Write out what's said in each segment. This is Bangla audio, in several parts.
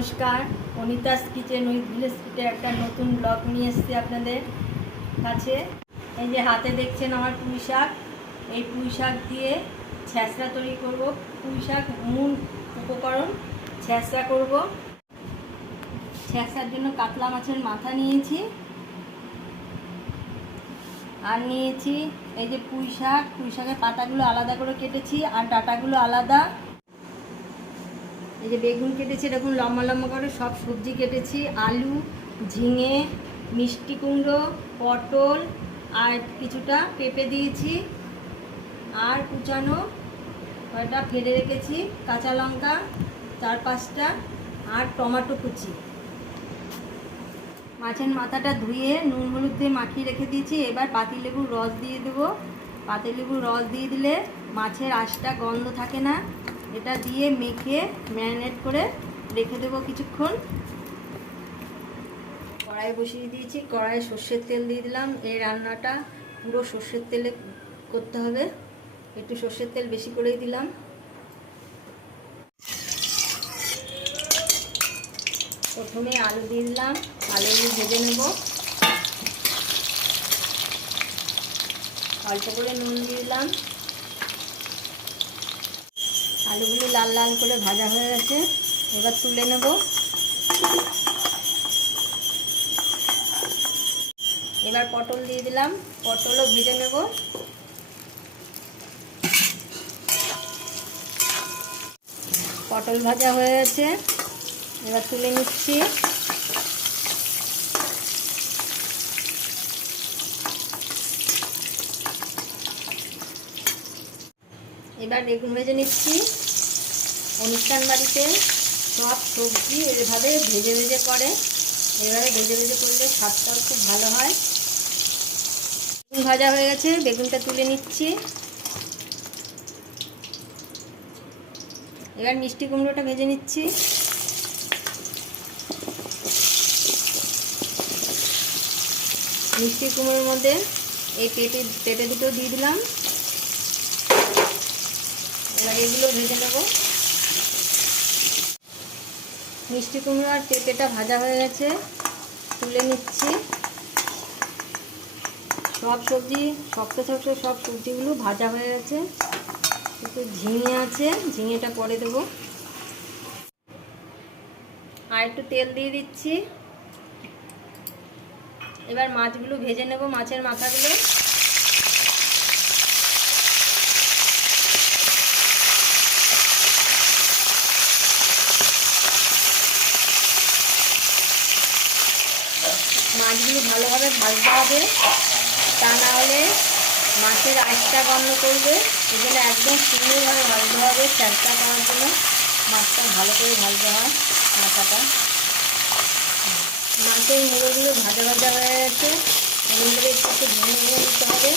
নমস্কার, অনিতাস কিচেন উইথ ভিলেজ ফুডে একটা নতুন ব্লগ নিয়ে এসেছি আপনাদের কাছে। এই যে হাতে দেখছেন আমার পুঁই শাক, এই পুঁই শাক দিয়ে ছ্যাঁচড়া তৈরি করব। পুঁই শাক মূল উপকরণ ছ্যাঁচড়া করব। ছ্যাঁচড়ার জন্য কাতলা মাছের মাথা নিয়েছি, আর নিয়েছি এই যে পুঁই শাকের পাতাগুলো আলাদা করে কেটেছি আর ডাঁটাগুলো আলাদা। এই যে বেগুন কেটেছি এরকম লম্বা লম্বা করে, সব সবজি কেটেছি, আলু, ঝিঙে, মিষ্টি কুমড়ো, পটল আর কিছুটা পেঁপে দিয়েছি, আর কুচানো কয়টা ফেলে রেখেছি কাঁচা লঙ্কা 4-5টা, আর টমেটো কুচি। মাছের মাথাটা ধুয়ে নুন হলুদ দিয়ে মাখিয়ে রেখে দিয়েছি। এবার পাতিলেবুর রস দিয়ে দেবো। পাতিলেবুর রস দিয়ে দিলে মাছের আঁশটা গন্ধ থাকে না। এটা দিয়ে মেখে ম্যারিনেট করে রেখে দেবো কিছুক্ষণ। কড়াই বসিয়ে দিয়েছি, কড়াইয়ে সর্ষের তেল দিয়ে দিলাম। এই রান্নাটা পুরো সর্ষের তেলে করতে হবে, একটু সর্ষের তেল বেশি করেই দিলাম। প্রথমে আলু দিয়ে দিলাম, আলুগুলো ভেজে নেব। অল্প করে নুন দিয়ে দিলাম। আলুগুলো লাল লাল করে ভাজা হয়ে গেছে, এবার তুলে নেব। এবার পটল দিয়ে দিলাম, পটলও ভেজে নেব। পটল ভাজা হয়ে গেছে, এবার তুলে নিচ্ছি। এবার বেগুন ভেজে নিচ্ছি। অনুষ্ঠান বাড়িতে সব সবজি এভাবে ভেজে ভেজে করে, এভাবে ভেজে ভেজে করলে স্বাদটাও খুব ভালো হয়। বেগুন ভাজা হয়ে গেছে, বেগুনটা তুলে নিচ্ছি। এবার মিষ্টি কুমড়োটা ভেজে নিচ্ছি। মিষ্টি কুমড়োর মধ্যে এই পেঁপে দুটো দিয়ে দিলাম। এবার এগুলো ভেজে নেব। মিষ্টি কুমড়ো আর পেঁপেটা ভাজা হয়ে গেছে, তুলে নিচ্ছি। সব সবজি শক্ত শক্ত সব সবজিগুলো ভাজা হয়ে গেছে। একটু ঝিঙে আছে, ঝিঙেটা পরে দেবো। আর একটু তেল দিয়ে দিচ্ছি। এবার মাছগুলো ভেজে নেব, মাছের মাথাগুলো। মাছগুলো ভালোভাবে ভাজতে হবে, তা না হলে মাছের আঁশটা গন্ধ করবে। এই জন্য একদম সুন্দরভাবে ভাজতে হবে। ছ্যাঁচড়া করার জন্য মাছটা ভালো করে ভাজতে হয়। মাথাটা মাছের মুড়োগুলো ভাজা ভাজা হয়ে গেছে, এগুলোকে একটু ভেঙে ভেঙে নিতে হবে।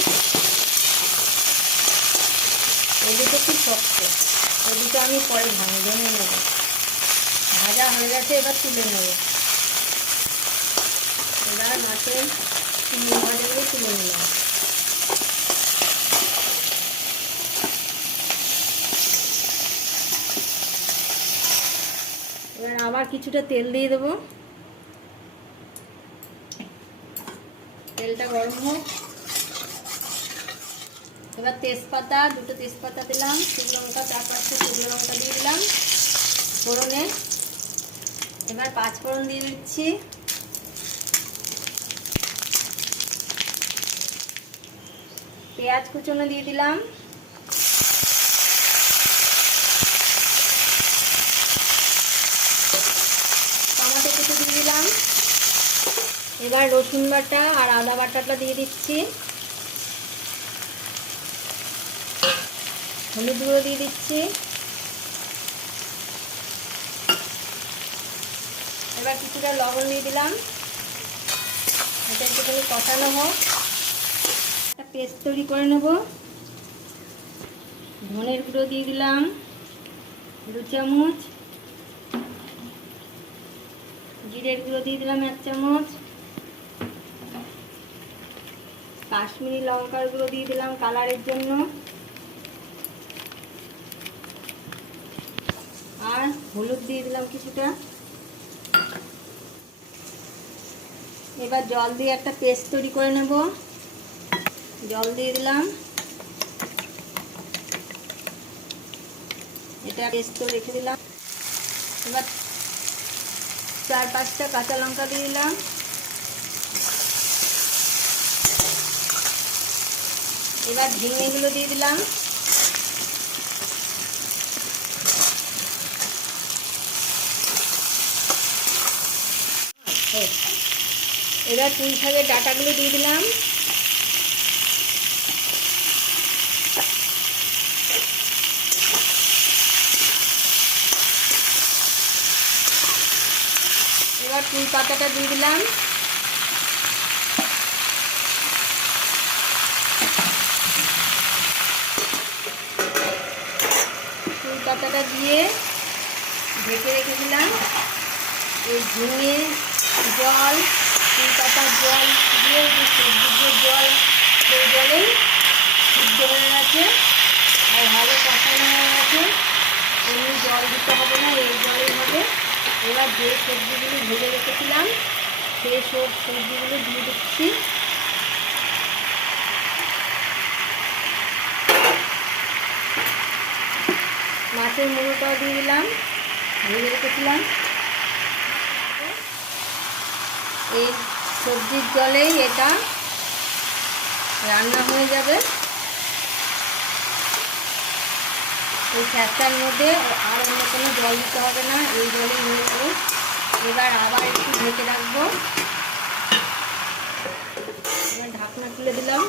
এদিকে খুব শক্ত, এদিকে আমি পরে ভেঙে নেব। ভাজা হয়ে গেছে, এবার তুলে নেব। এবার মাছের ভাজাগুলো তুলে নিলাম। এবার আবার কিছুটা তেল দিয়ে দেবো। তেলটা গরম হোক। এবার তেজপাতা, দুটো তেজপাতা দিলাম, শুকনো লঙ্কা 4-5টা শুকনো লঙ্কা দিয়ে দিলাম ফোড়নে। এবার 5 ফোড়ন দিয়ে দিচ্ছি। পেঁয়াজ কুচনো দিয়ে দিলাম। টমেটো কুচি দিয়ে দিলাম। এবার রসুন বাটা আর আদা বাটাটা দিয়ে দিচ্ছি। হলুদ গুঁড়ো দিয়ে দিচ্ছি। এবার কিছুটা লবণ দিয়ে দিলাম। এটা একটুখানি কষানো হোক। একটা পেস্ট তৈরি করে নেব। ধনের গুঁড়ো দিয়ে দিলাম 2 চামচ, জিরের গুঁড়ো দিয়ে দিলাম 1 চামচ, কাশ্মীরি লঙ্কার গুঁড়ো দিয়ে দিলাম কালারের জন্য, আর হলুদ দিয়ে দিলাম কিছুটা। এবার জল দিয়ে একটা পেস্ট তৈরি করে নেব। জল দিয়ে দিলাম, এটা পেস্ট তো রেখে দিলাম। এবার 4-5টা কাঁচা লঙ্কা দিয়ে দিলাম। এবার ঝিঙেগুলো দিয়ে দিলাম। এবার পুঁই শাকের ডাঁটাগুলো দিয়ে দিলাম। এবার পুঁই পাতাটা দিয়ে দিলাম। পুঁই পাতাটা দিয়ে ঢেকে রেখেছিলাম। এই ঝিঙে জল, পুঁই পাতার জল দিয়ে যে সবজির জল, সেই জলেই সিদ্ধ হয়ে গেছে আর ভালো কষানো হয়ে গেছে। এমনি জল দিতে হবে না, এই জলেই হবে। এবার যে সবজিগুলো ভেজে রেখেছিলাম সেই সব সবজিগুলো দিয়ে দিচ্ছি। মাছের মুড়োটাও দিয়ে দিলাম, ভেজে রেখেছিলাম। এই সবজির জলেই এটা রান্না হয়ে যাবে। এই ফ্যাটটার মধ্যে আর অন্য কোনো জল দিতে হবে না, এই জলেই হয়ে যাবে। এবার আবার একটু ঢেকে রাখবো। এবার ঢাকনা তুলে দিলাম।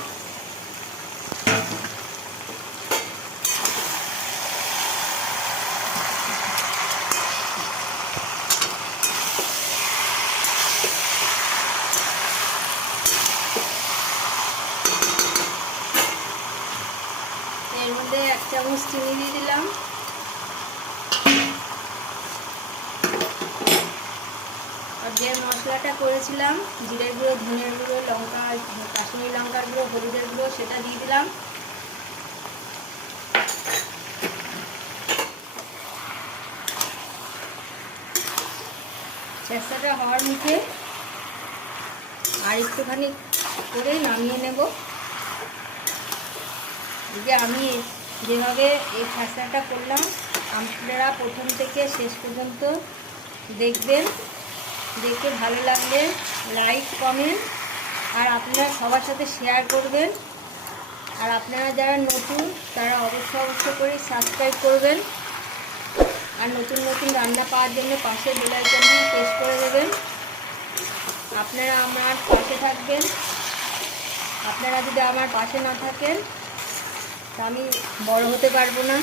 এর মধ্যে 1 চামচ চিনি দিয়ে দিলাম। আর যে মশলাটা করেছিলাম, জিরের গুঁড়ো, ধনের গুঁড়ো, লঙ্কা, কাশ্মীরি লঙ্কার গুঁড়ো, হলুদের গুঁড়ো, সেটা দিয়ে দিলাম। ছেঁচড়াটা হওয়ার মুখে আর একটুখানি করে নামিয়ে নেব। যে আমি যেভাবে এই ছেঁচড়াটা করলাম, আপনারা প্রথম থেকে শেষ পর্যন্ত দেখবেন। দেখে ভালো লাগলে লাইক, কমেন্ট আর আপনারা সবার সাথে শেয়ার করবেন। আর আপনারা যারা নতুন তারা অবশ্যই করে সাবস্ক্রাইব করবেন। আর নতুন নতুন রান্না পাওয়ার জন্য পাশে বেল আইকনটি প্রেস করে দেবেন। আপনারা আমার পাশে থাকবেন। আপনারা যদি আমার পাশে না থাকেন তা আমি বড় হতে পারবো না।